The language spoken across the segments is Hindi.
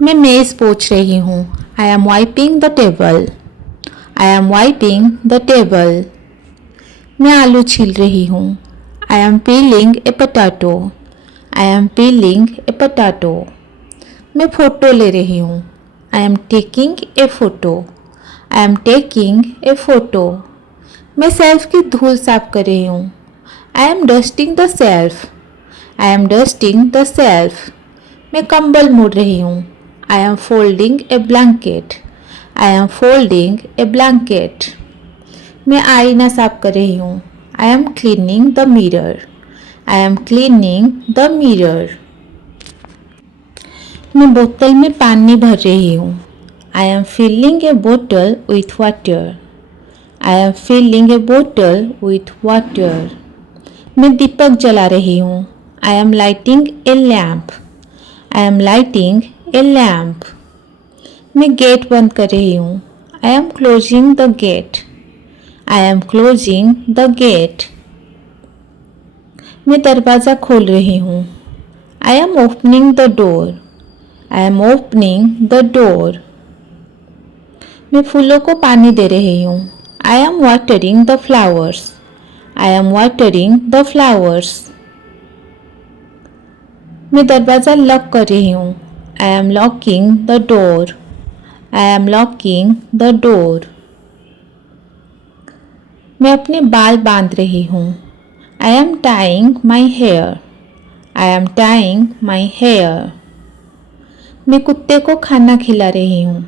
मैं मेज़ पोंछ रही हूँ. I am wiping the table. I am wiping the table. मैं आलू छील रही हूँ. I am peeling a potato. I am peeling a potato. मैं फ़ोटो ले रही हूँ. I am taking a photo. I am taking a photo. मैं शेल्फ की धूल साफ कर रही हूँ. I am dusting the shelf. I am dusting the shelf. मैं कंबल मोड़ रही हूँ. I am folding a blanket. I am folding a blanket. मैं आईना साफ कर रही हूँ. I am cleaning the mirror. I am cleaning the mirror. मैं बोतल में पानी भर रही हूँ. I am filling a bottle with water. I am filling a bottle with water. मैं दीपक जला रही हूँ. I am lighting a lamp. I am lighting a lamp. मैं गेट बंद कर रही हूँ. I am closing the gate. I am closing the gate. मैं दरवाज़ा खोल रही हूँ. I am opening the door. I am opening the door. मैं फूलों को पानी दे रही हूँ. I am watering the flowers. I am watering the flowers. मैं दरवाज़ा लॉक कर रही हूँ. I am locking the door. I am locking the door. मैं अपने बाल बांध रही हूँ. I am tying my hair. I am tying my hair. मैं कुत्ते को खाना खिला रही हूँ.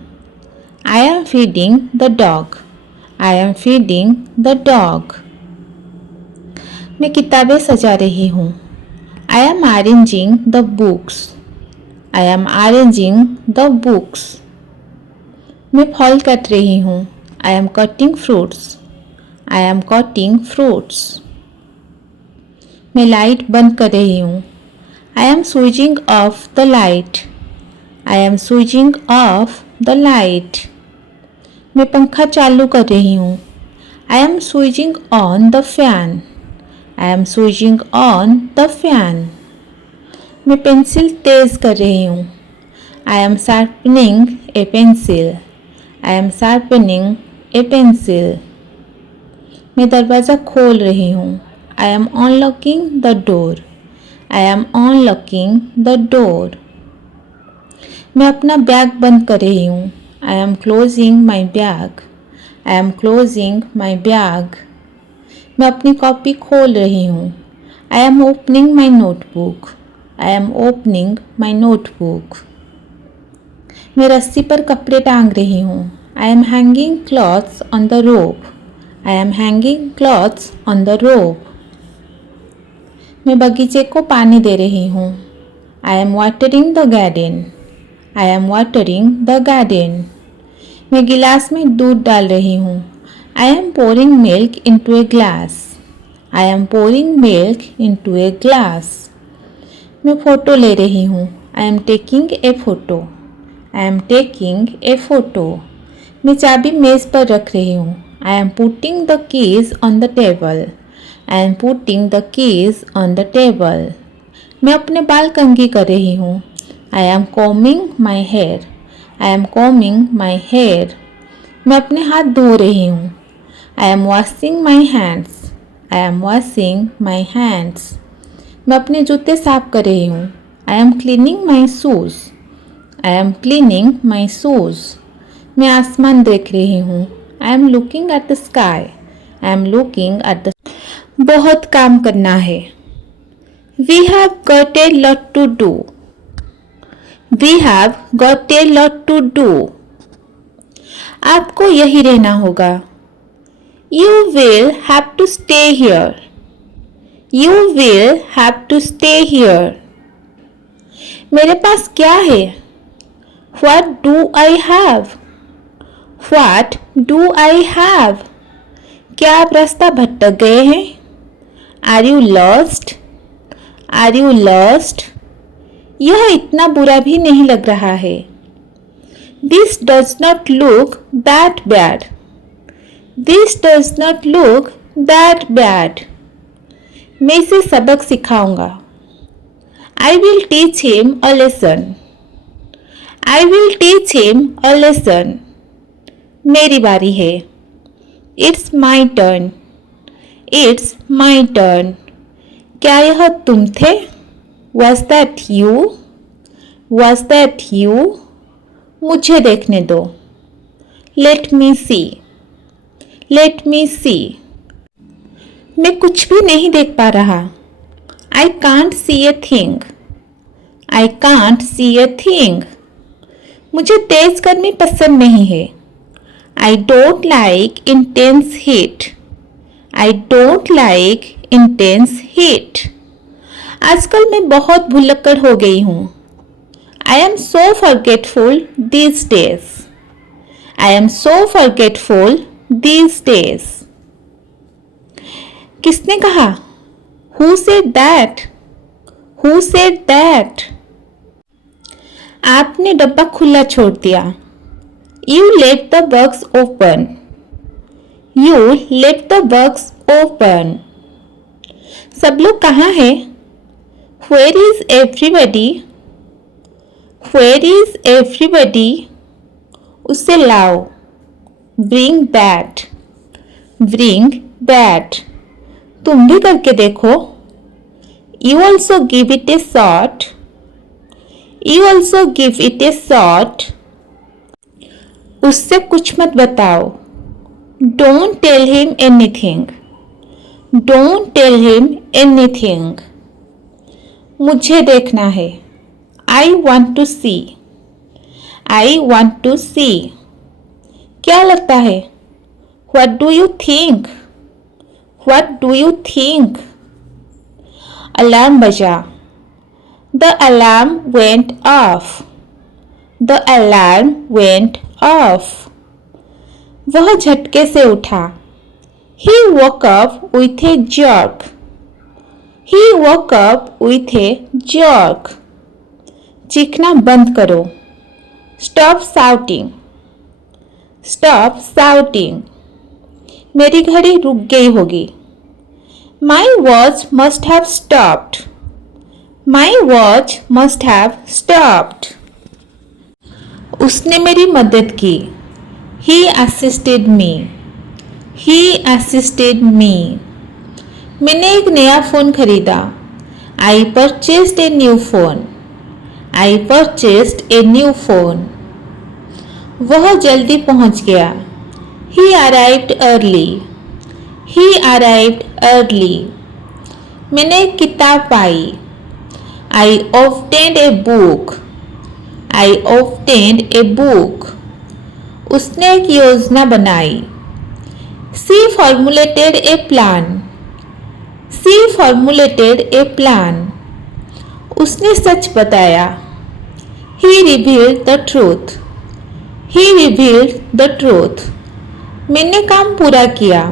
I am feeding the dog. I am feeding the dog. मैं किताबें सजा रही हूँ. I am arranging the books. I am arranging the books. मैं फल काट रही हूँ. I am cutting fruits. I am cutting fruits. मैं लाइट बंद कर रही हूँ. I am switching off the light. I am switching off the light. मैं पंखा चालू कर रही हूँ. I am switching on the fan. I am switching on the fan. मैं पेंसिल तेज़ कर रही हूँ. I am sharpening a pencil. I am sharpening a pencil. मैं दरवाज़ा खोल रही हूँ. I am unlocking the door. I am unlocking the door. मैं अपना बैग बंद कर रही हूँ. I am closing my bag. I am closing my bag. मैं अपनी कॉपी खोल रही हूँ. I am opening my notebook. I am opening my notebook. मैं रस्सी पर कपड़े टांग रही हूँ. I am hanging clothes on the rope. I am hanging clothes on the rope. मैं बगीचे को पानी दे रही हूँ. I am watering the garden. I am watering the garden. मैं गिलास में दूध डाल रही हूँ. I am pouring milk into a glass. I am pouring milk into a glass. मैं फ़ोटो ले रही हूँ. I am taking a photo. I am taking a photo. मैं चाबी मेज़ पर रख रही हूँ. I am putting the keys on the table. I am putting the keys on the table. मैं अपने बाल कंघी कर रही हूँ. I am combing my hair. I am combing my hair. मैं अपने हाथ धो रही हूँ. I am washing my hands. I am washing my hands. मैं अपने जूते साफ कर रही हूँ. I am cleaning my shoes. I am cleaning my shoes. मैं आसमान देख रही हूँ. I am looking at the sky. I am looking at the. बहुत काम करना है. We have got a lot to do. We have got a lot to do. आपको यही रहना होगा. You will have to stay here. You will have to stay here. मेरे पास क्या है? What do I have? What do I have? क्या आप रास्ता भटक गए हैं? Are you lost? Are you lost? यह इतना बुरा भी नहीं लग रहा है. This does not look that bad. This does not look that bad. मैं इसे सबक सिखाऊंगा. I will teach him a lesson. I will teach him a lesson. मेरी बारी है. It's my turn. It's my turn. क्या यह तुम थे? Was that you? Was that you? मुझे देखने दो. Let me see. Let me see. मैं कुछ भी नहीं देख पा रहा. I can't see a thing. I can't see a thing. मुझे तेज गर्मी पसंद नहीं है. I don't like intense heat. I don't like intense heat. आजकल मैं बहुत भुलक्कड़ हो गई हूँ. I am so forgetful these days. I am so forgetful these days. किसने कहा? Who said that? Who said that? आपने डब्बा खुला छोड़ दिया. You let the box open. You let the box open. सब लोग कहाँ हैं? Where is everybody? Where is everybody? उसे लाओ. Bring that. Bring that. तुम भी करके देखो. You also give it a shot. You also give it a shot. उससे कुछ मत बताओ. Don't tell him anything. Don't tell him anything. मुझे देखना है. I want to see. I want to see. क्या लगता है? What do you think? What do you think? Alarm बजा. The alarm went off. The alarm went off. वह झटके से उठा. He woke up with a jerk. He woke up with a jerk. चीखना बंद करो. Stop shouting. Stop shouting. मेरी घड़ी रुक गई होगी. My watch must have stopped. My watch must have stopped. उसने मेरी मदद की. He assisted me. He assisted me. मैंने एक नया फ़ोन खरीदा. I purchased a new phone. I purchased a new phone. वह जल्दी पहुंच गया. He arrived early. He arrived early. मैंने एक किताब पाई. I obtained a book. I obtained a book. उसने एक योजना बनाई. She formulated a plan. She formulated a plan. उसने सच बताया. He revealed the truth. He revealed the truth. मैंने काम पूरा किया.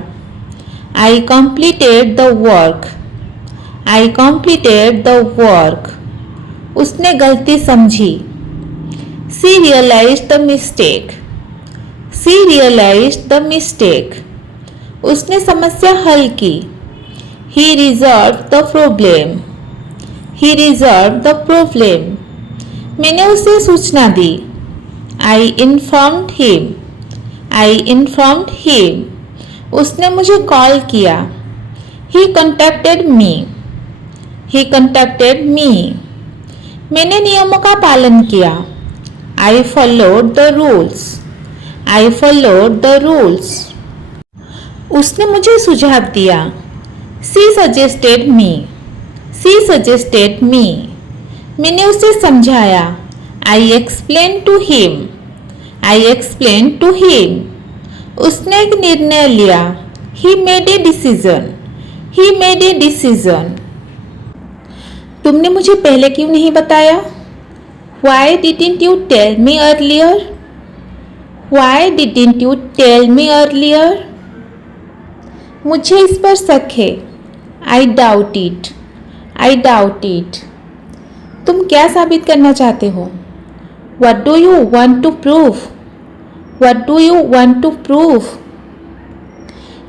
I completed the work. I completed the work. उसने गलती समझी. She realized the mistake. She realized the mistake. उसने समस्या हल की. He resolved the problem. He resolved the problem. मैंने उसे सूचना दी. I informed him. I informed him. उसने मुझे कॉल किया. He contacted me. He contacted me. मैंने नियमों का पालन किया. I followed the rules. I followed the rules. उसने मुझे सुझाव दिया. She suggested me. She suggested me. मैंने उसे समझाया. I explained to him. I explained to him. उसने एक निर्णय लिया. He made a decision. He made a decision. तुमने मुझे पहले क्यों नहीं बताया? Why didn't you tell me earlier? Why didn't you tell me earlier? मुझे इस पर शक है. I doubt it. I doubt it. तुम क्या साबित करना चाहते हो? What do you want to prove? What do you want to prove?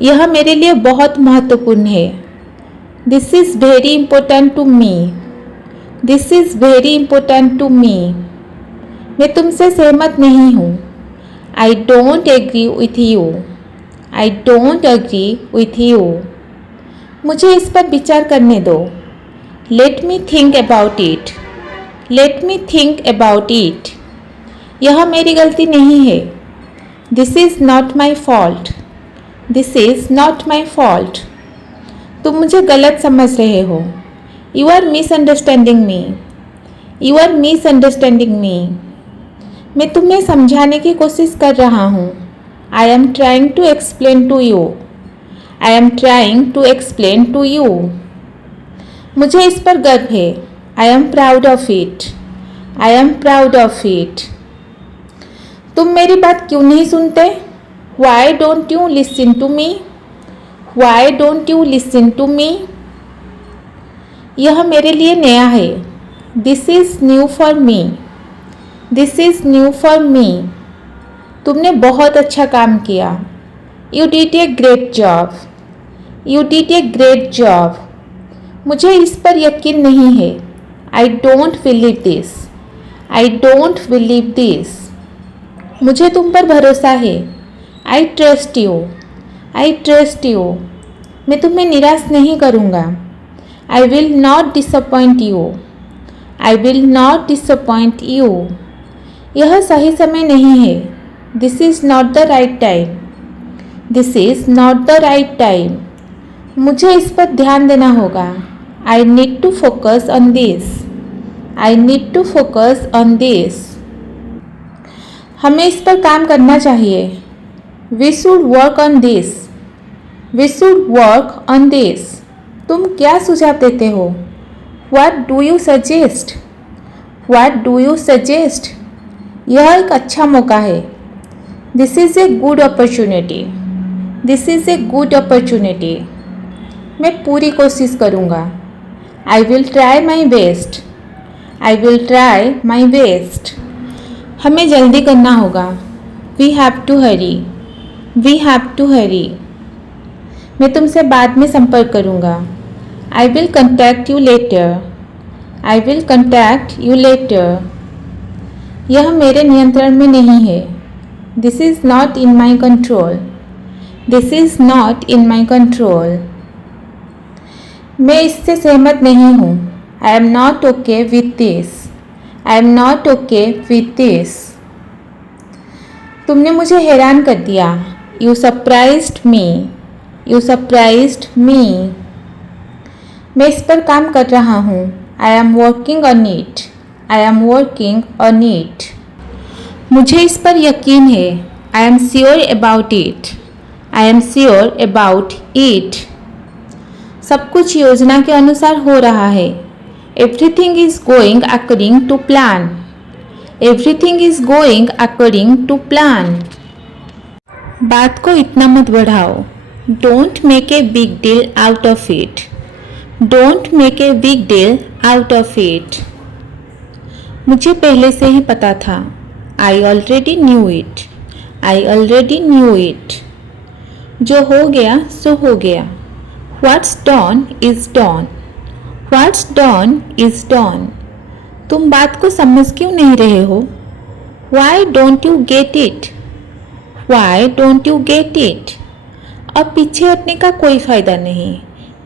यह मेरे लिए बहुत महत्वपूर्ण है. This is very important to me. This is very important to me. मैं तुमसे सहमत नहीं हूँ. I don't agree with you. I don't agree with you. मुझे इस पर विचार करने दो. Let me think about it. Let me think about it. यह मेरी गलती नहीं है. This is not my fault. This is not my fault. तुम मुझे गलत समझ रहे हो. You are misunderstanding me. You are misunderstanding me. मैं तुम्हें समझाने की कोशिश कर रहा हूँ. I am trying to explain to you. I am trying to explain to you. मुझे इस पर गर्व है. I am proud of it. I am proud of it. तुम मेरी बात क्यों नहीं सुनते? Why don't you listen to me? Why don't you listen to me? यह मेरे लिए नया है. This is new for me. This is new for me. तुमने बहुत अच्छा काम किया. You did a great job. You did a great job. मुझे इस पर यकीन नहीं है. I don't believe this. I don't believe this. मुझे तुम पर भरोसा है. I trust you. I trust you. मैं तुम्हें निराश नहीं करूँगा. I will not disappoint you. I will not disappoint you. यह सही समय नहीं है. This is not the right time. This is not the right time. मुझे इस पर ध्यान देना होगा. I need to focus on this. I need to focus on this. हमें इस पर काम करना चाहिए. We should work on this. We should work on this. तुम क्या सुझाव देते हो? What do you suggest? What do you suggest? यह एक अच्छा मौका है. This is a good opportunity. This is a good opportunity. मैं पूरी कोशिश करूँगा. I will try my best. I will try my best. हमें जल्दी करना होगा. We have to hurry. We have to hurry. मैं तुमसे बाद में संपर्क करूँगा. I will contact you later. I will contact you later. यह मेरे नियंत्रण में नहीं है. This is not in my control. This is not in my control. मैं इससे सहमत नहीं हूँ. I am not okay with this. I am not okay with this. तुमने मुझे हैरान कर दिया. You surprised me. You surprised me. मैं इस पर काम कर रहा हूँ. I am working on it. I am working on it. मुझे इस पर यकीन है. I am sure about it. I am sure about it. सब कुछ योजना के अनुसार हो रहा है. Everything is going according to plan. Everything is going according to plan. बात को इतना मत बढ़ाओ. Don't make a big deal out of it. Don't make a big deal out of it. मुझे पहले से ही पता था. I already knew it. I already knew it. जो हो गया सो हो गया. What's done is done. What's done is done. तुम बात को समझ क्यों नहीं रहे हो? Why don't you get it? Why don't you get it? अब पीछे हटने का कोई फायदा नहीं.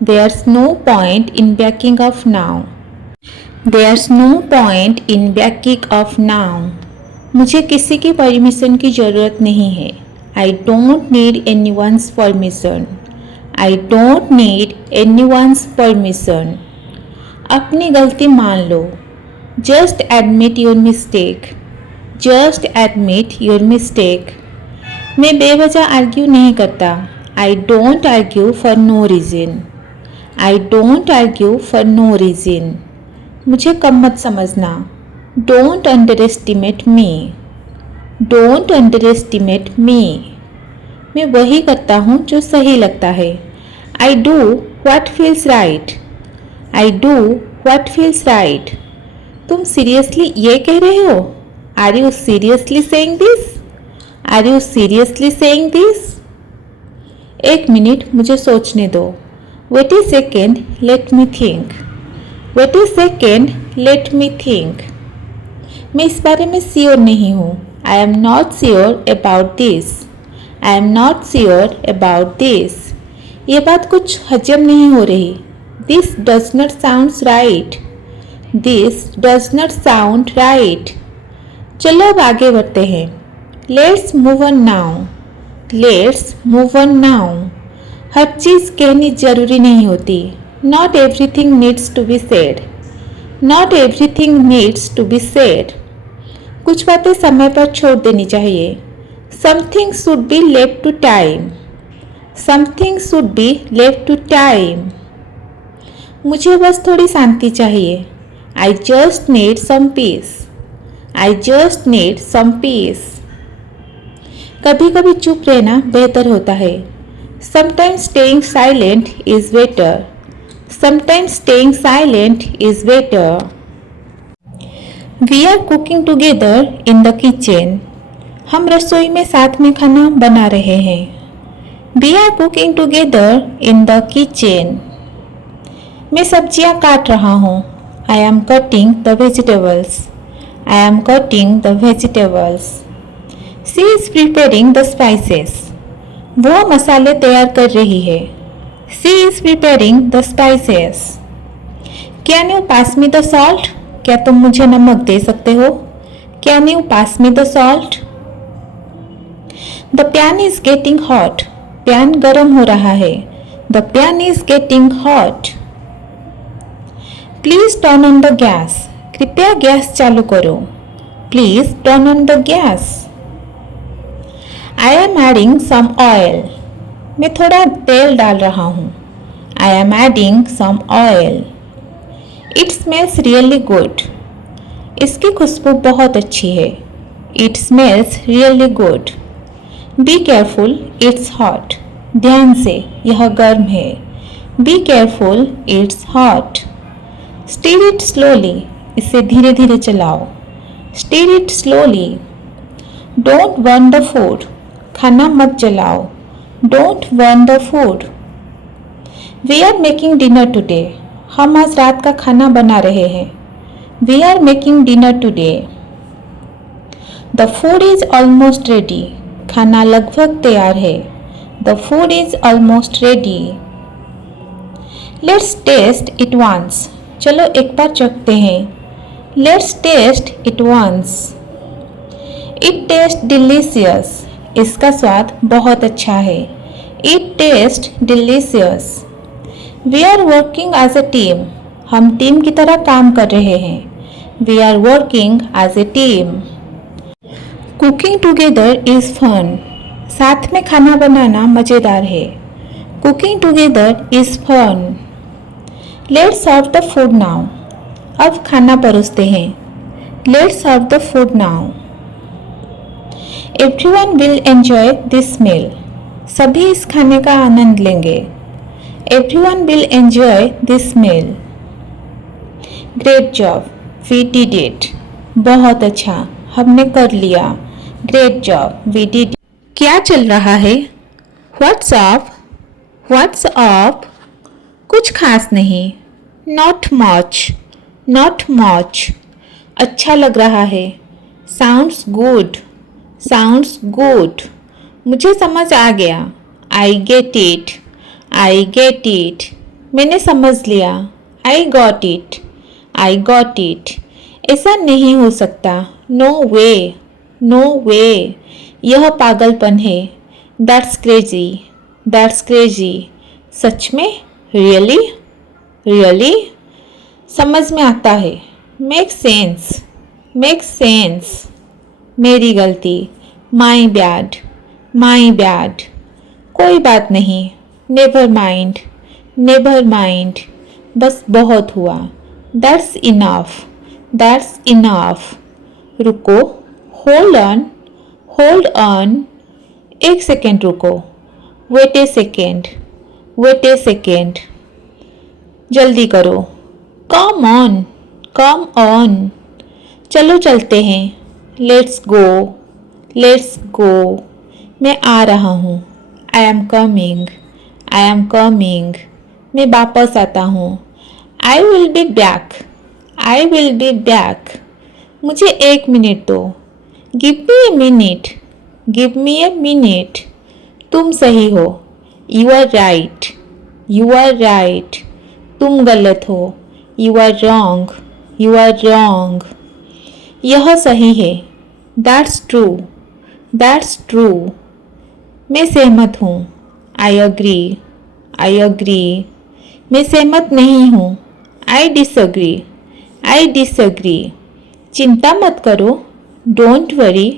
There's no point in backing off now. There's no point in backing off now. मुझे किसी की परमिशन की ज़रूरत नहीं है. I don't need anyone's permission. I don't need anyone's permission. अपनी गलती मान लो. Just admit your mistake. Just admit your mistake. मैं बेवजह आर्ग्यू नहीं करता. I don't argue for no reason. I don't argue for no reason. मुझे कम मत समझना. Don't underestimate me. Don't underestimate me. मैं वही करता हूँ जो सही लगता है. I do what feels right. I do what feels right. तुम सीरियसली ये कह रहे हो? Are you seriously saying this? Are you seriously saying this? एक मिनट मुझे सोचने दो. Wait a second, let me think. Wait a second, let me think. मैं इस बारे में श्योर नहीं हूँ. I am not sure about this. I am not sure about this. ये बात कुछ हजम नहीं हो रही. This does not sound right. This does not sound right. चलो अब आगे बढ़ते हैं. Let's move on now. Let's move on now. हर चीज़ कहनी जरूरी नहीं होती. Not everything needs to be said. Not everything needs to be said. कुछ बातें समय पर छोड़ देनी चाहिए. Something should be left to time. Something should be left to time. मुझे बस थोड़ी शांति चाहिए. I just need some peace. I just need some peace. कभी कभी चुप रहना बेहतर होता है. Sometimes staying silent is better. Sometimes staying silent is better. We are cooking together in the kitchen. हम रसोई में साथ में खाना बना रहे हैं. We are cooking together in the kitchen. मैं सब्जियां काट रहा हूँ. I am cutting the vegetables. I am cutting the vegetables. She is preparing the spices. वो मसाले तैयार कर रही है. She is preparing the spices. Can you pass me the salt? क्या तुम मुझे नमक दे सकते हो? Can you pass me the salt? The pan is getting hot. Pan गर्म हो रहा है. The pan is getting hot. Please turn on the gas. कृपया गैस चालू करो. Please turn on the gas. I am adding some oil. मैं थोड़ा तेल डाल रहा हूँ. I am adding some oil. It smells really good. इसकी खुशबू बहुत अच्छी है. It smells really good. Be careful, it's hot. ध्यान से, यह गर्म है. Be careful, it's hot. Stir it slowly. इसे धीरे धीरे चलाओ. Stir it slowly. Don't burn the food. खाना मत जलाओ. Don't burn the food. We are making dinner today. हम आज रात का खाना बना रहे हैं. We are making dinner today. The food is almost ready. खाना लगभग तैयार है. The food is almost ready. Let's taste it once. चलो एक बार चखते हैं. Let's taste it once. It tastes delicious. इसका स्वाद बहुत अच्छा है. It tastes delicious. We are working as a team. हम टीम की तरह काम कर रहे हैं. We are working as a team. Cooking together is fun. साथ में खाना बनाना मज़ेदार है. Cooking together is fun. Let's serve the food now. अब खाना परोसते हैं. Let's serve the food now. Everyone will enjoy this meal. सभी इस खाने का आनंद लेंगे. Everyone will enjoy this meal. Great job. We did it. बहुत अच्छा, हमने कर लिया. Great job. We did it. क्या चल रहा है? What's up? What's up? कुछ खास नहीं. Not much. Not much. अच्छा लग रहा है. Sounds good. Sounds good. मुझे समझ आ गया. I get it. I get it. मैंने समझ लिया. I got it. I got it. ऐसा नहीं हो सकता. No way. No way. यह पागलपन है. That's crazy. That's crazy. सच में? Really? Really? समझ में आता है. Make sense. Make sense. मेरी गलती. My bad. My bad. कोई बात नहीं. Never mind. Never mind. बस बहुत हुआ. That's enough. That's enough. रुको. Hold on. Hold on. एक सेकेंड रुको. Wait a second. Wait a second. जल्दी करो. Come on. Come on. चलो चलते हैं. Let's go. Let's go. मैं आ रहा हूँ. I am coming. I am coming. मैं वापस आता हूँ. I will be back. I will be back. मुझे 1 मिनट दो। Give me a minute, give me a minute. तुम सही हो, you are right, you are right. तुम गलत हो, you are wrong, you are wrong. यह सही है, दैट्स ट्रू, दैट्स ट्रू। मैं सहमत हूँ, आई अग्री, आई अग्री। मैं सहमत नहीं हूँ, आई डिसअग्री, आई डिसअग्री। चिंता मत करो, डोंट वरी,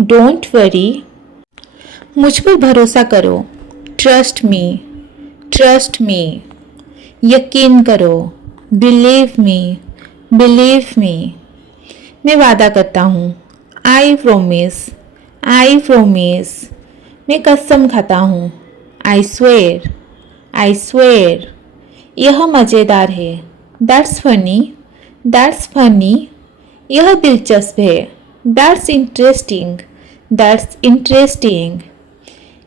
डोंट वरी। मुझ पर भरोसा करो, ट्रस्ट मी, ट्रस्ट मी। यकीन करो, बिलीव मी, बिलीव मी। मैं वादा करता हूँ, आई प्रोमिस, आई प्रोमिस। मैं कसम खाता हूँ, आई स्वेर, आई स्वेर। यह मज़ेदार है, दैट्स फनी, दैट्स फनी। यह दिलचस्प है, दैट्स इंटरेस्टिंग, दैट्स इंटरेस्टिंग।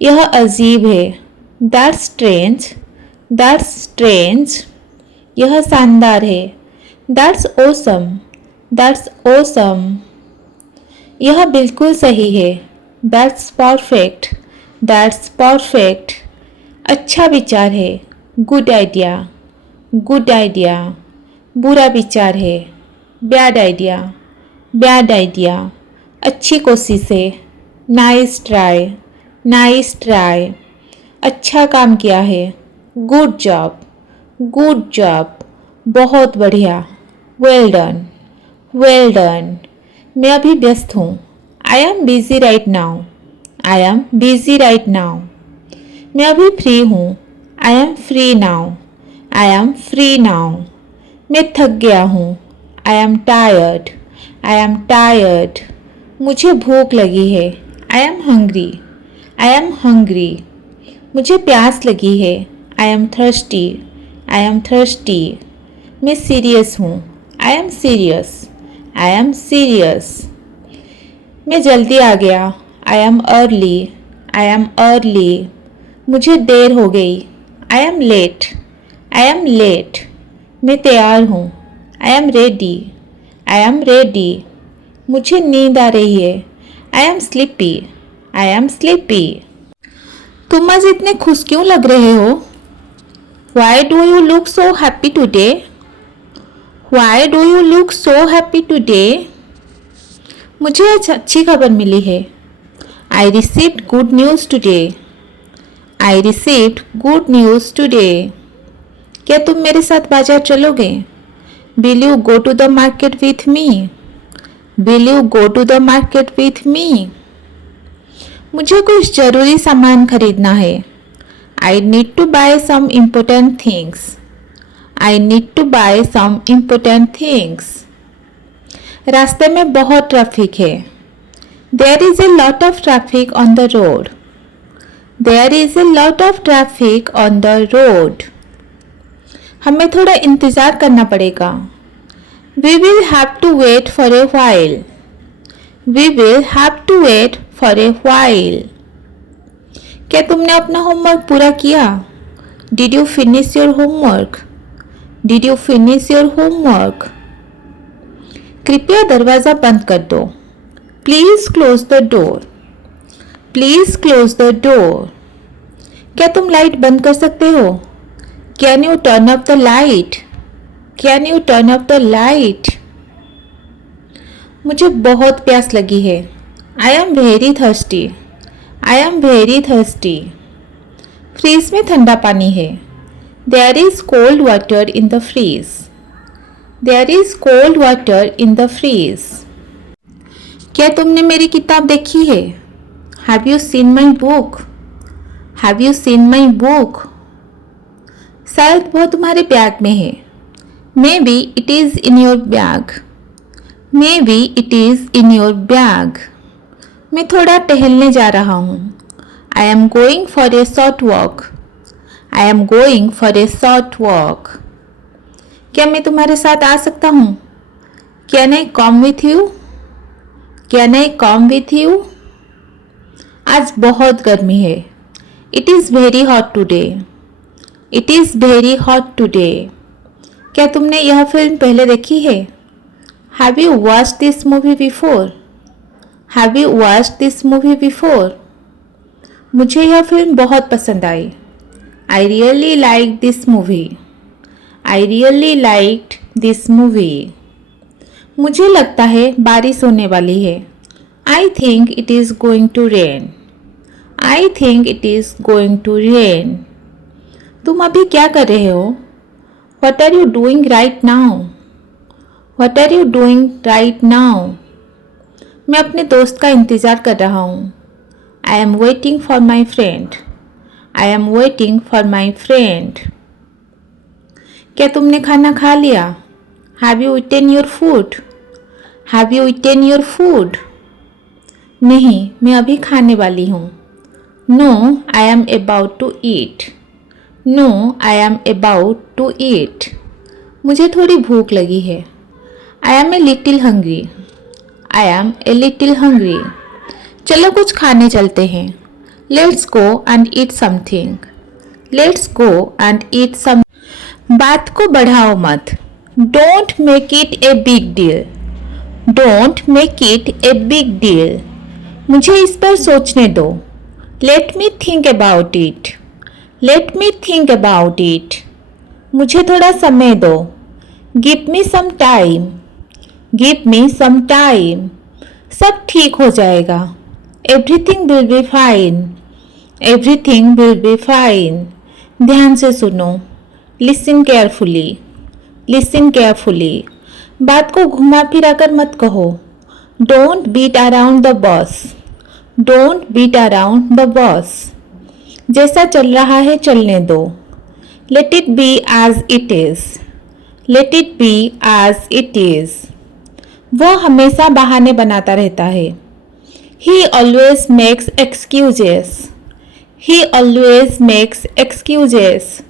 यह अजीब है, दैट्स स्ट्रेंज, दैट्स स्ट्रेंज। यह शानदार है, दैट्स ओसम, दैट्स ओसम। यह बिल्कुल सही है, दैट्स परफेक्ट, दैट्स परफेक्ट। अच्छा विचार है, गुड आइडिया, गुड आइडिया। बुरा विचार है, बैड आइडिया, बैड आइडिया। अच्छी कोशिश है, नाइस ट्राई, नाइस ट्राई। अच्छा काम किया है, गुड जॉब, गुड जॉब। बहुत बढ़िया, वेल डन, वेल डन। मैं अभी व्यस्त हूँ, I am busy right now, I am busy right now. मैं अभी फ्री हूँ, I M free now, I M free now. मैं थक गया हूँ, I am tired, I am tired. मुझे भूख लगी है, I am hungry, I am hungry. मुझे प्यास लगी है, I am thirsty, I am thirsty. मैं सीरियस हूँ, I am serious, I am serious. मैं जल्दी आ गया, आई am early, I am early. मुझे देर हो गई, I am late, I am late. मैं तैयार हूँ, I am ready, I am ready. मुझे नींद आ रही है, I am sleepy, I am sleepy. तुम आज इतने खुश क्यों लग रहे हो? Why do you look so happy today? Why do you look so happy today? मुझे आज अच्छी खबर मिली है, I received good news today, I received good news today. क्या तुम मेरे साथ बाजार चलोगे? Will you go to the market with me? Will you go to the market with me? मुझे कुछ ज़रूरी सामान खरीदना है, I need to buy some important things, I need to buy some important things. रास्ते में बहुत ट्रैफिक है, there is a lot of traffic on the road, there is a lot of traffic on the road. हमें थोड़ा इंतज़ार करना पड़ेगा, we will have to wait for a while, we will have to wait for a while. क्या तुमने अपना होमवर्क पूरा किया? Did you finish your homework? Did you finish your homework? कृपया दरवाज़ा बंद कर दो, please close the door, please close the door. क्या तुम लाइट बंद कर सकते हो? Can you turn off the light? Can you turn off the light? मुझे बहुत प्यास लगी है, I am very thirsty, I am very thirsty. Fridge में ठंडा पानी है, there is cold water in the fridge, there is cold water in the fridge. क्या तुमने मेरी किताब देखी है? Have you seen my book? Have you seen my book? शायद वो तुम्हारे बैग में है, maybe it is in your bag, maybe it is in your bag. मैं थोड़ा टहलने जा रहा हूँ, I am going for a short walk, I am going for a short walk. क्या मैं तुम्हारे साथ आ सकता हूँ? Can I come with you? Can I come with you? आज बहुत गर्मी है, it is very hot today, it is very hot today. क्या तुमने यह फिल्म पहले देखी है? Have you watched this movie before? Have you watched this movie before? मुझे यह फिल्म बहुत पसंद आई. I really liked this movie. I really liked this movie. मुझे लगता है बारिश होने वाली है. I think it is going to rain. I think it is going to rain. तुम अभी क्या कर रहे हो? What are you doing right now? What are you doing right now? मैं अपने दोस्त का इंतज़ार कर रहा हूँ. I am waiting for my friend. I am waiting for my friend. क्या तुमने खाना खा लिया? Have you eaten your food? Have you eaten your food? नहीं, मैं अभी खाने वाली हूँ. No, I am about to eat. No, I am about to eat. मुझे थोड़ी भूख लगी है. I am a little hungry. I am a little hungry. चलो कुछ खाने चलते हैं. Let's go and eat something. Let's go and eat some. बात को बढ़ाओ मत. Don't make it a big deal. Don't make it a big deal. मुझे इस पर सोचने दो. Let me think about it. Let me think about it. मुझे थोड़ा समय दो. Give me some time. Give me some time. सब ठीक हो जाएगा. Everything will be fine. Everything will be fine. ध्यान से सुनो. Listen carefully. Listen carefully. बात को घुमा फिरा कर मत कहो. Don't beat around the bush. Don't beat around the bush. जैसा चल रहा है चलने दो. Let it be as it is. Let it be as it is. वह हमेशा बहाने बनाता रहता है. He always makes excuses. He always makes excuses.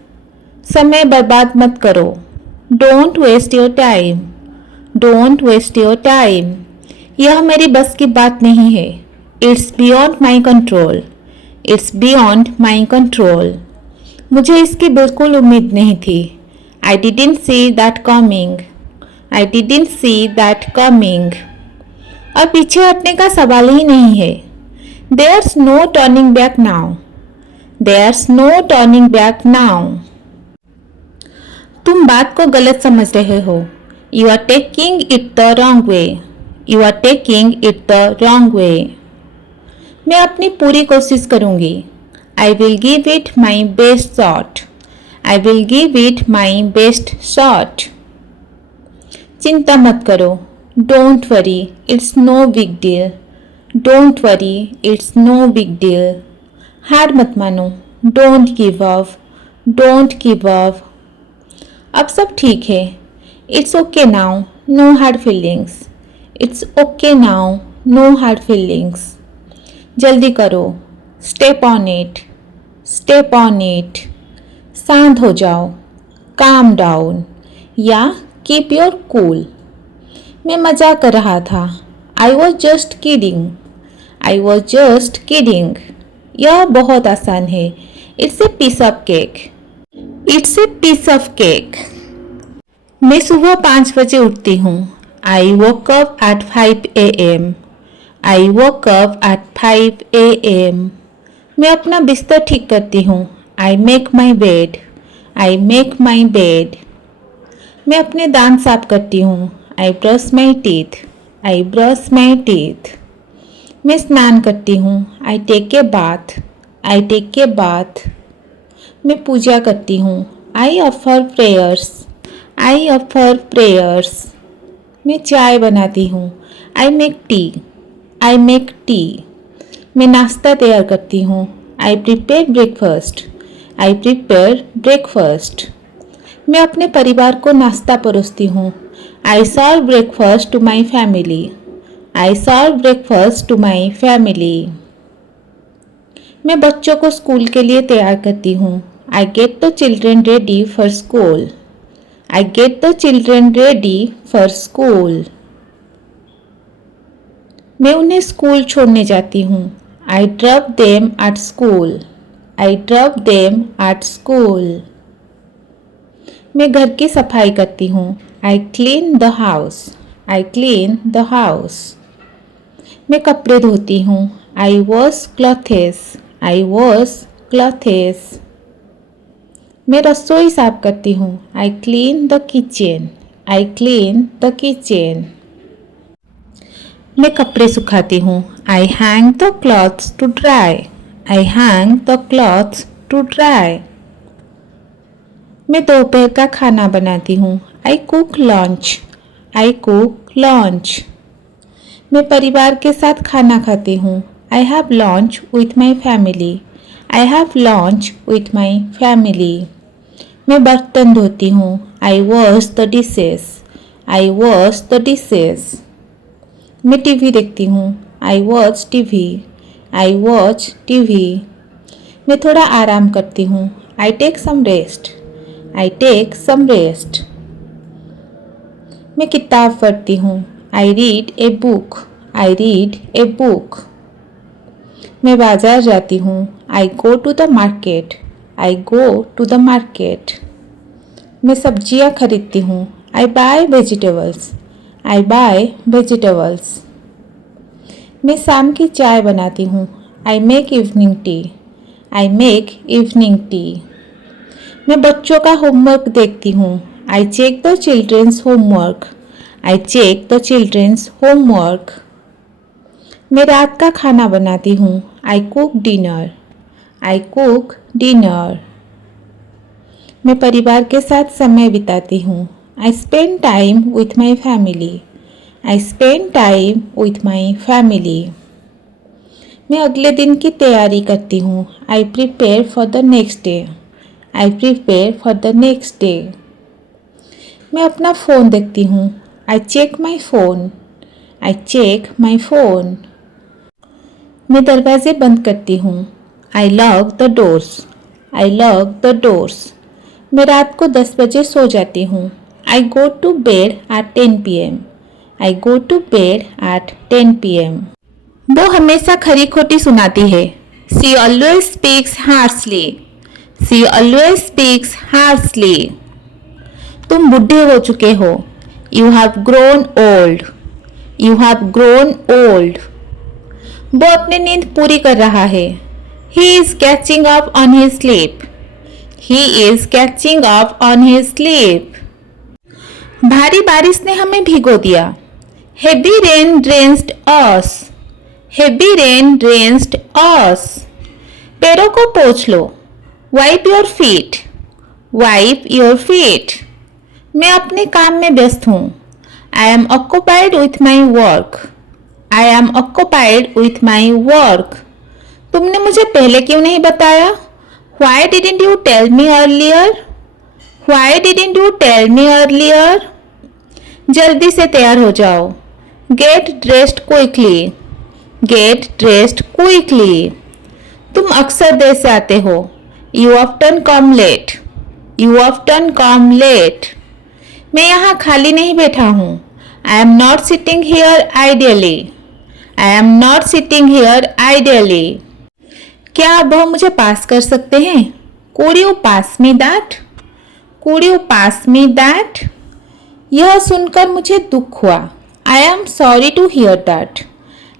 समय बर्बाद मत करो. Don't waste your time. Don't waste your time. यह मेरी बस की बात नहीं है. It's beyond my control. It's beyond my control. मुझे इसकी बिल्कुल उम्मीद नहीं थी. I didn't see that coming. I didn't see that coming. अब पीछे हटने का सवाल ही नहीं है. There's no turning back now. There's no turning back now. तुम बात को गलत समझ रहे हो. You are taking it the wrong way. You are taking it the wrong way. मैं अपनी पूरी कोशिश करूँगी. I will give it my best shot. I will give it my best shot. चिंता मत करो. Don't worry, it's no big deal. Don't worry, it's no big deal. हार मत मानो. Don't give up. Don't give up. अब सब ठीक है. It's okay now. No hard feelings. It's okay now. No hard feelings. जल्दी करो. Step on it. Step on it. शांत हो जाओ. Calm down. या Keep your cool. मैं मजाक कर रहा था. I was just kidding. I was just kidding. यह बहुत आसान है. It's a piece of cake. It's a piece of cake. मैं सुबह 5 बजे उठती हूँ. I woke up at 5 a.m. I woke up at 5 a.m. मैं अपना बिस्तर ठीक करती हूँ. I make my bed. I make my bed. मैं अपने दांत साफ करती हूँ. I brush my teeth. I brush my teeth. मैं स्नान करती हूँ. I take a bath. I take a bath. मैं पूजा करती हूँ. I offer prayers. I offer prayers. मैं चाय बनाती हूँ. I make tea. I make tea. मैं नाश्ता तैयार करती हूँ. I prepare breakfast. I prepare breakfast. मैं अपने परिवार को नाश्ता परोसती हूँ. I serve breakfast to my family. I serve breakfast to my family. मैं बच्चों को स्कूल के लिए तैयार करती हूँ. I get the children ready for school. I get the children ready for school. मैं उन्हें स्कूल छोड़ने जाती हूँ. I drop them at school. I drop them at school. मैं घर की सफाई करती हूँ. I clean the house. I clean the house. मैं कपड़े धोती हूँ. I wash clothes. I wash clothes. मैं रसोई साफ करती हूँ. I clean the kitchen. I clean the kitchen. मैं कपड़े सुखाती हूँ. I hang the clothes to dry. I hang the clothes to dry. मैं दोपहर का खाना बनाती हूँ. I cook lunch. I cook lunch. मैं परिवार के साथ खाना खाती हूँ. I have lunch with my family. I have lunch with my family. मैं बर्तन धोती हूँ. I wash the dishes. I wash the dishes. मैं टीवी देखती हूँ. I watch TV. I watch TV. मैं थोड़ा आराम करती हूँ. I take some rest. I take some rest. मैं किताब पढ़ती हूँ. I read a book. I read a book. मैं बाजार जाती हूँ. I go to the market. I go to the market. मैं सब्जियाँ खरीदती हूँ. I buy vegetables. I buy vegetables. मैं शाम की चाय बनाती हूँ. I make evening tea. I make evening tea. मैं बच्चों का होमवर्क देखती हूँ. I check the children's homework. I check the children's homework. मैं रात का खाना बनाती हूँ. I cook dinner. I cook dinner. मैं परिवार के साथ समय बिताती हूँ. I spend time with my family. I spend time with my family. मैं अगले दिन की तैयारी करती हूँ. I prepare for the next day. I prepare for the next day. मैं अपना फ़ोन देखती हूँ. I check my phone. I check my phone. मैं दरवाजे बंद करती हूँ. I lock the doors. I lock the doors. मैं रात को 10 बजे सो जाती हूँ. I go to bed at 10 p.m. I go to bed at 10 p.m. वो हमेशा खरी खोटी सुनाती है. She always speaks harshly. She always speaks harshly. तुम बुढ़े हो चुके हो. You have grown old. You have grown old. वो अपनी नींद पूरी कर रहा है. He is catching up on his sleep. He is catching up on his sleep. भारी बारिश ने हमें भिगो दिया. Heavy rain drenched us. Heavy rain drenched us. पैरों को पोंछ लो. Wipe your feet. Wipe your feet. मैं अपने काम में व्यस्त हूँ. I am occupied with my work. I am occupied with my work. तुमने मुझे पहले क्यों नहीं बताया? Why didn't you tell me earlier? Why didn't you tell me earlier? जल्दी से तैयार हो जाओ. Get dressed quickly. Get dressed quickly. तुम अक्सर देर से आते हो. You often come late. You often come late. मैं यहाँ खाली नहीं बैठा हूँ. I am not sitting here idly. I am not sitting here idly. क्या आप वह मुझे पास कर सकते हैं? Could you pass me that? Could you pass me that? यह सुनकर मुझे दुख हुआ. I am sorry to hear that.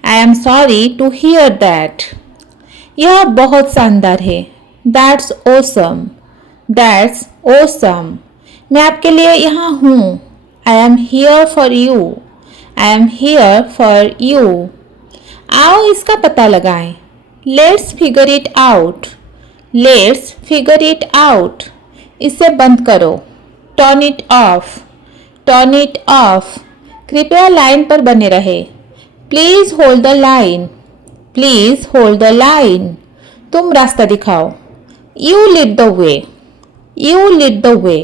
I am sorry to hear that. यह बहुत शानदार है. That's awesome. That's awesome. मैं आपके लिए यहाँ हूँ. I am here for you. I am here for you. आओ इसका पता लगाएं. Let's figure it out. Let's figure it out. इसे बंद करो. Turn it off. Turn it off. कृपया लाइन पर बने रहे. Please hold the line. Please hold the line. तुम रास्ता दिखाओ. You lead the way. You lead the way.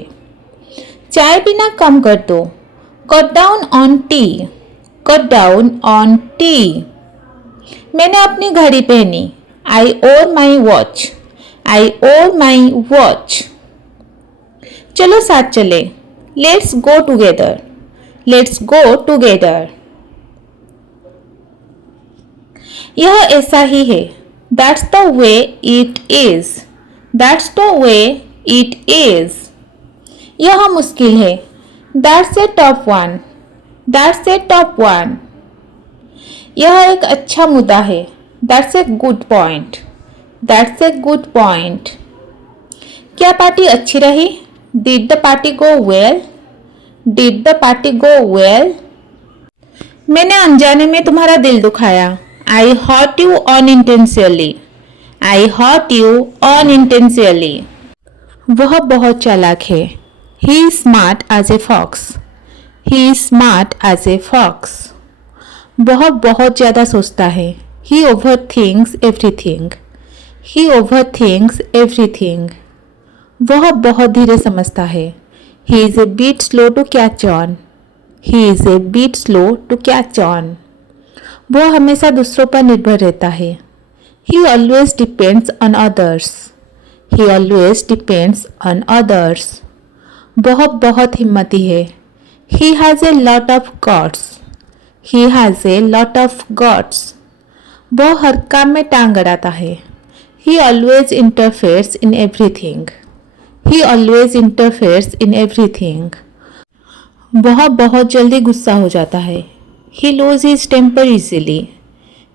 चाय पीना कम कर दो. Cut down on tea. Cut down on tea. मैंने अपनी घड़ी पहनी. I wore my watch. I wore my watch. चलो साथ चले. Let's go together. Let's go together. यह ऐसा ही है. That's the way it is. That's the way it is. यह मुश्किल है. That's a tough one. That's a tough one. यह एक अच्छा मुद्दा है। That's a good point. That's a good point. क्या पार्टी अच्छी रही? Did the party go well? Did the party go well? मैंने अनजाने में तुम्हारा दिल दुखाया। I hurt you unintentionally. I hurt you unintentionally. वह बहुत चालाक है। He is smart as a fox. He is smart as a fox. वह बहुत ज़्यादा सोचता है। ही over thinks everything. He over thinks everything. वह बहुत धीरे समझता है। He is a bit slow to catch on. He is a bit slow to catch on. वह हमेशा दूसरों पर निर्भर रहता है। He always depends on others. He always depends on others. वह बहुत हिम्मती है। He has a lot of guts. He has a lot of guts. वह हर काम में टांग अड़ाता है। He always interferes in everything. He always interferes in everything. वह बहुत जल्दी गुस्सा हो जाता है। He lose his temper easily.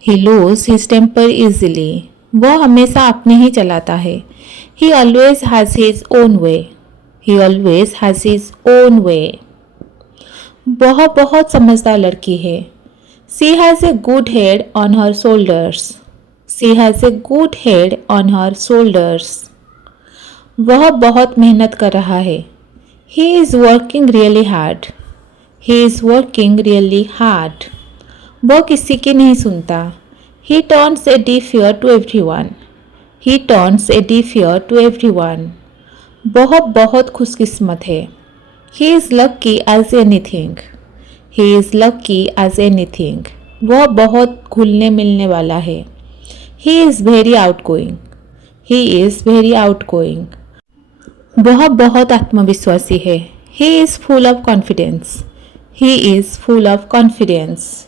He lose his temper easily. वह हमेशा अपने ही चलाता है। He always has his own way. He always has his own way. वह बहुत समझदार लड़की है। She has a good head on her shoulders. She has a good head on her shoulders. वह बहुत मेहनत कर रहा है। He is working really hard. He is working really hard. वह किसी की नहीं सुनता। He turns a deaf ear to everyone. He turns a deaf ear to everyone. वह बहुत खुशकिस्मत है। He is lucky as anything. He is lucky as anything. वह बहुत घुलने मिलने वाला है। He is very outgoing. He is very outgoing. वह बहुत आत्मविश्वासी है। He is full of confidence. He is full of confidence.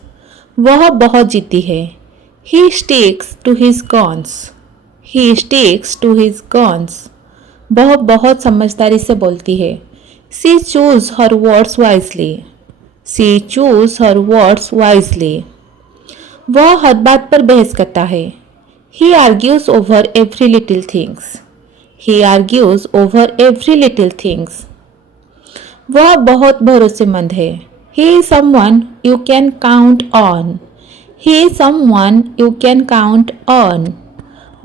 वह बहुत जिद्दी है। He sticks to his guns. He sticks to his guns. वह बहुत समझदारी से बोलती है। She choose her words wisely. She choose her words wisely. वह हर बात पर बहस करता है। He argues over every little things. He argues over every little things. वह बहुत भरोसेमंद है। He is someone you can count on. He is someone you can count on.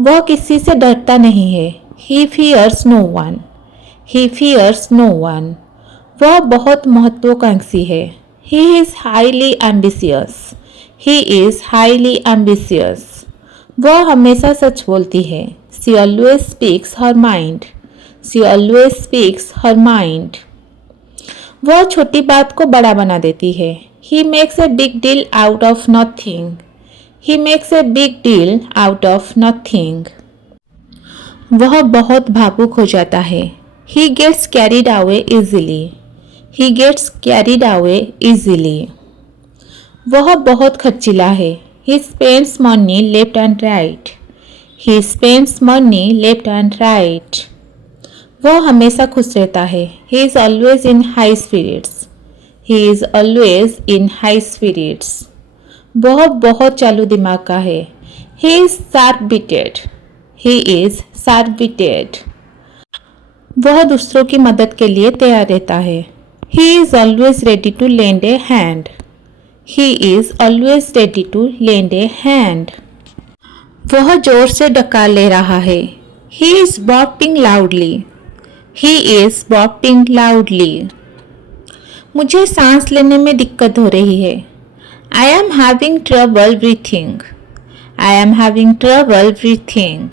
वह किसी से डरता नहीं है। ही फियर्स नो वन। ही फियर्स नो वन। वह बहुत महत्वाकांक्षी है। He is highly ambitious. He is highly ambitious. वह हमेशा सच बोलती है। सी ऑलवेज स्पीक्स हर माइंड। सी ऑलवेज स्पीक्स हर माइंड। वह छोटी बात को बड़ा बना देती है। He makes a big deal out of nothing. He makes a big deal out of nothing. वह बहुत भावुक हो जाता है। He gets carried away easily. He gets carried away easily. वह बहुत खर्चीला है। He spends money left and right. He spends money left and right. वह हमेशा खुश रहता है। He is always in high spirits. He is always in high spirits. वह बहुत चालू दिमाग का है। He is sharp witted. He is sharp witted. वह दूसरों की मदद के लिए तैयार रहता है। He is always ready to lend a hand. He is always ready to lend a hand. वह जोर से डकार ले रहा है। He is bopping loudly. He is bopping loudly. मुझे सांस लेने में दिक्कत हो रही है। I am having trouble breathing. I am having trouble breathing.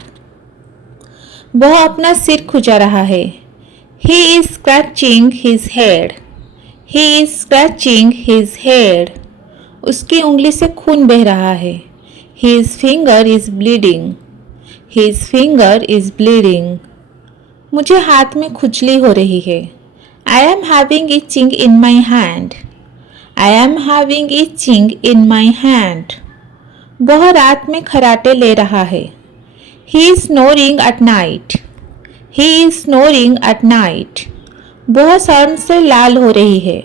वह अपना सिर खुजा रहा है। He is scratching his head. He is scratching his head. उसकी उंगली से खून बह रहा है। His finger is bleeding. His finger is bleeding. मुझे हाथ में खुजली हो रही है। I am having itching in my hand. I am having itching in my hand. वह रात में खराटे ले रहा है। He is snoring at night. He is snoring at night. वह शर्म से लाल हो रही है।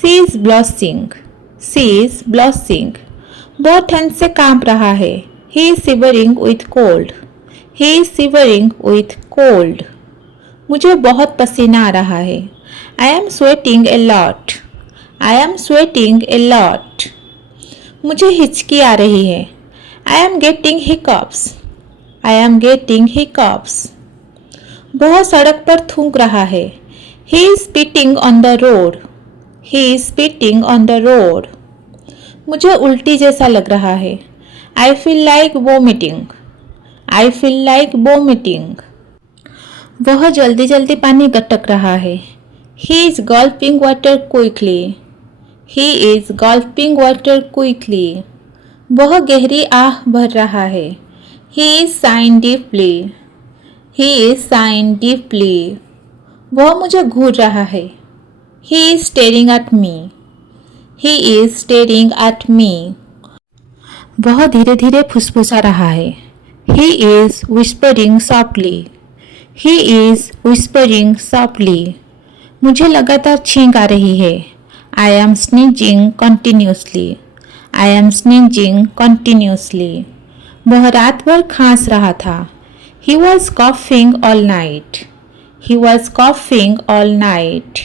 सी इज ब्लॉसिंग, सी इज ब्लॉसिंग। बहुत ठंड से कांप रहा है। He is shivering with cold, he is shivering with cold. मुझे बहुत पसीना आ रहा है। I am sweating a lot, I am sweating a lot. मुझे हिचकी आ रही है। I am getting hiccups, I am getting hiccups. बहुत सड़क पर थूक रहा है। He is spitting on the road, he is spitting on the road. मुझे उल्टी जैसा लग रहा है। I feel like vomiting, I feel like vomiting. वह जल्दी जल्दी पानी गटक रहा है। He is गल्पिंग water quickly, he is गल्पिंग water quickly. वह गहरी आह भर रहा है। He is sine deeply, he is sine deeply. वह मुझे घूर रहा है। He is staring at me, he is staring at me. वह धीरे धीरे फुसफुसा रहा है। He is whispering softly, he is whispering softly. मुझे लगातार छींक आ रही है। I M sneezing continuously, I am sneezing continuously. वह रात भर खांस रहा था। He was coughing all night, he was coughing all night.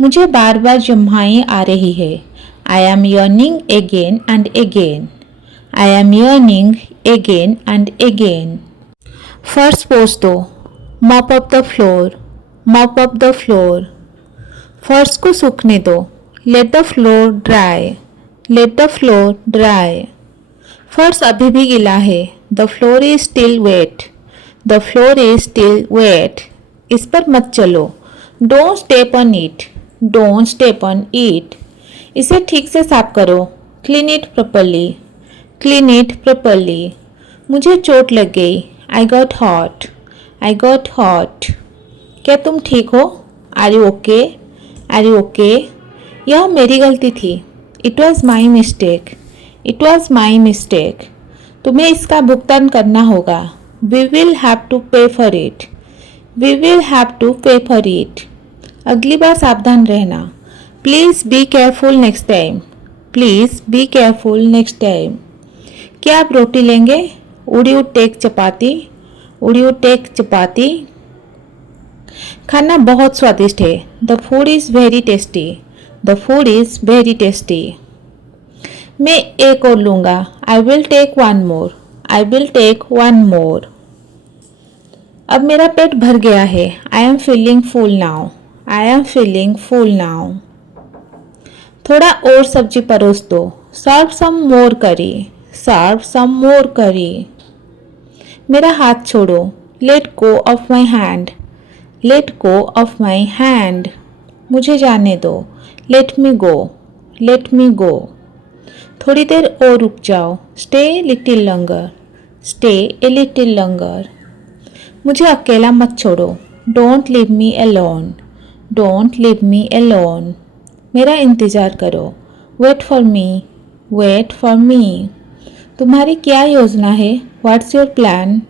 मुझे बार बार जम्हाई आ रही है। I am yearning again and again, I am yearning again and again. फर्श पोंछ दो, mop up the floor, mop up the floor. फर्श को सूखने दो, let the floor dry, let the floor dry. फर्श अभी भी गीला है। The floor is still wet, the floor is still wet. इस पर मत चलो। Don't step on it, don't step on it. इसे ठीक से साफ करो। Clean it properly, clean it properly. मुझे चोट लग गई। I got hurt, I got hurt. क्या तुम ठीक हो? Are you okay, are you okay? यह मेरी गलती थी। It was my mistake, it was my mistake. तुम्हें इसका भुगतान करना होगा। We will have to pay for it, we will have to pay for it. अगली बार सावधान रहना। Please be careful next time, please be careful next time. क्या आप रोटी लेंगे? Would you take chapati, would you take चपाती? खाना बहुत स्वादिष्ट है। The food is very tasty, the food is very tasty. मैं एक और लूँगा। I will take one more, I will take one more. अब मेरा पेट भर गया है। I am feeling full now, I am feeling full now. थोड़ा और सब्जी परोस दो। Serve some more curry, serve some more curry. मेरा हाथ छोड़ो। Let go of my hand, let go of my hand. मुझे जाने दो। Let me go, let me go. थोड़ी देर और रुक जाओ। Stay a little longer, stay a little longer. मुझे अकेला मत छोड़ो। Don't leave me alone, don't leave me alone. मेरा इंतज़ार करो। Wait for me, wait for me. तुम्हारी क्या योजना है? What's your plan,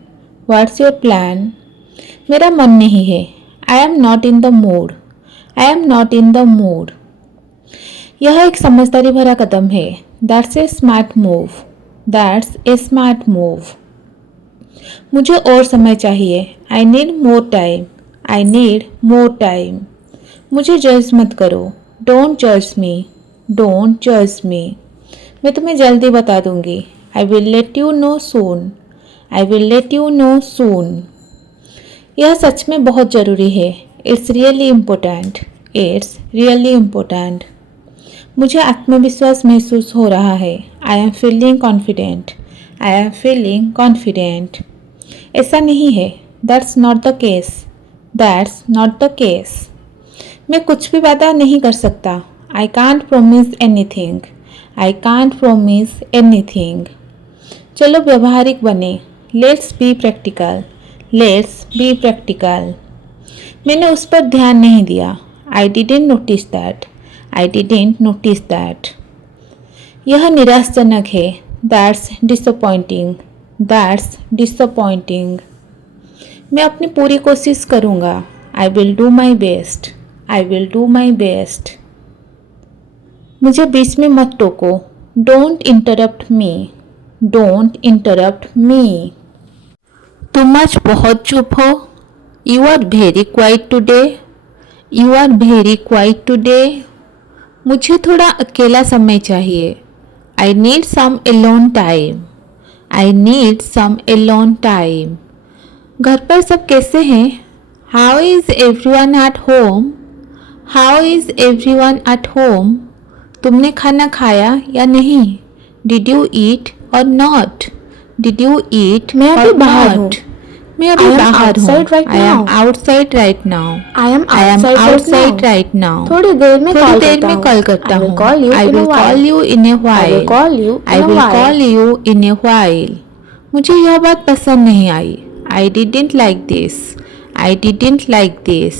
what's your plan? मेरा मन नहीं है। I am not in the mood, I am not in the mood. यह एक समझदारी भरा कदम है। That's a smart move, that's a smart move. मुझे और समय चाहिए। I need more time, I need more time. मुझे जज मत करो। डोंट जज मी, डोंट जज मी। मैं तुम्हें जल्दी बता दूंगी। I will let you know soon, I will let you know soon. यह सच में बहुत ज़रूरी है। It's really important, it's really important. मुझे आत्मविश्वास महसूस हो रहा है। I am feeling confident, I am feeling confident. ऐसा नहीं है। That's not the case, that's not the case. मैं कुछ भी वादा नहीं कर सकता। I can't promise anything, I can't promise anything. चलो व्यवहारिक बने। Let's be practical, let's be practical. मैंने उस पर ध्यान नहीं दिया। I didn't notice that, I didn't notice that. यह निराशाजनक है। That's disappointing, that's disappointing. मैं अपनी पूरी कोशिश करूँगा। I will do my best, I will do my best. मुझे बीच में मत टोको। Don't interrupt me. Don't interrupt me. तुम आज बहुत चुप हो। You are very quiet today. You are very quiet today. मुझे थोड़ा अकेला समय चाहिए। I need some alone time. I need some alone time. घर पर सब कैसे हैं? How is everyone at home? How is everyone at home? तुमने खाना खाया या नहीं? डिड यू ईट और नॉट? Did you eat? मैं अभी बाहर हूँ। मैं अभी बाहर हूँ। I am outside right now. I am I am outside outside right now. थोड़ी देर में कॉल करता हूँ। I will call you in a while. I will call you in a while. मुझे यह बात पसंद नहीं आई। I didn't like this. I didn't like this.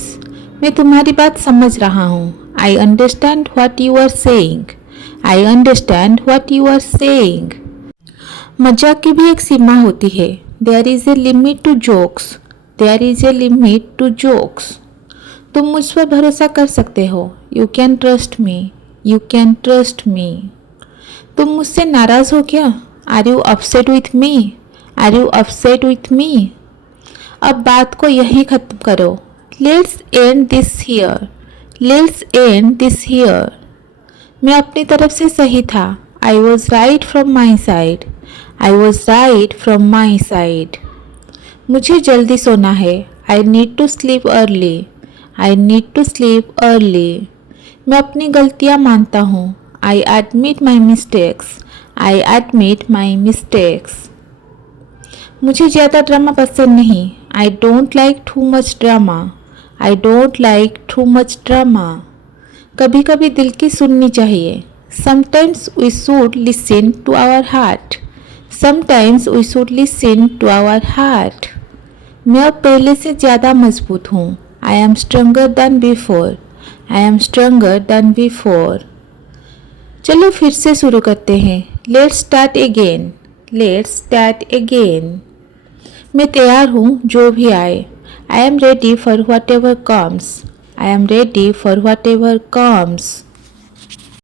मैं तुम्हारी बात समझ रहा हूँ। I understand what you are saying. I understand what you are saying. मजाक की भी एक सीमा होती है। There is a limit to jokes. There is a limit to jokes. तुम मुझ पर भरोसा कर सकते हो। You can trust me. You can trust me. तुम मुझसे नाराज हो क्या? Are you upset with me? Are you upset with me? अब बात को यहीं ख़त्म करो। Let's end this here. Let's end this here. मैं अपनी तरफ से सही था। I was right from my side. I was right from my side. मुझे जल्दी सोना है। I need to sleep early. I need to sleep early. मैं अपनी गलतियाँ मानता हूँ। I admit my mistakes. I admit my mistakes. मुझे ज़्यादा ड्रामा पसंद नहीं। I don't like too much drama. I don't like too much drama. कभी कभी दिल की सुननी चाहिए। Sometimes we should listen to our heart. Sometimes we should listen to our heart. मैं अब पहले से ज़्यादा मजबूत हूँ। I am stronger than before. I am stronger than before. चलो फिर से शुरू करते हैं। Let's start again. Let's start again. मैं तैयार हूँ जो भी आए। I am ready for whatever comes. I am ready for whatever comes.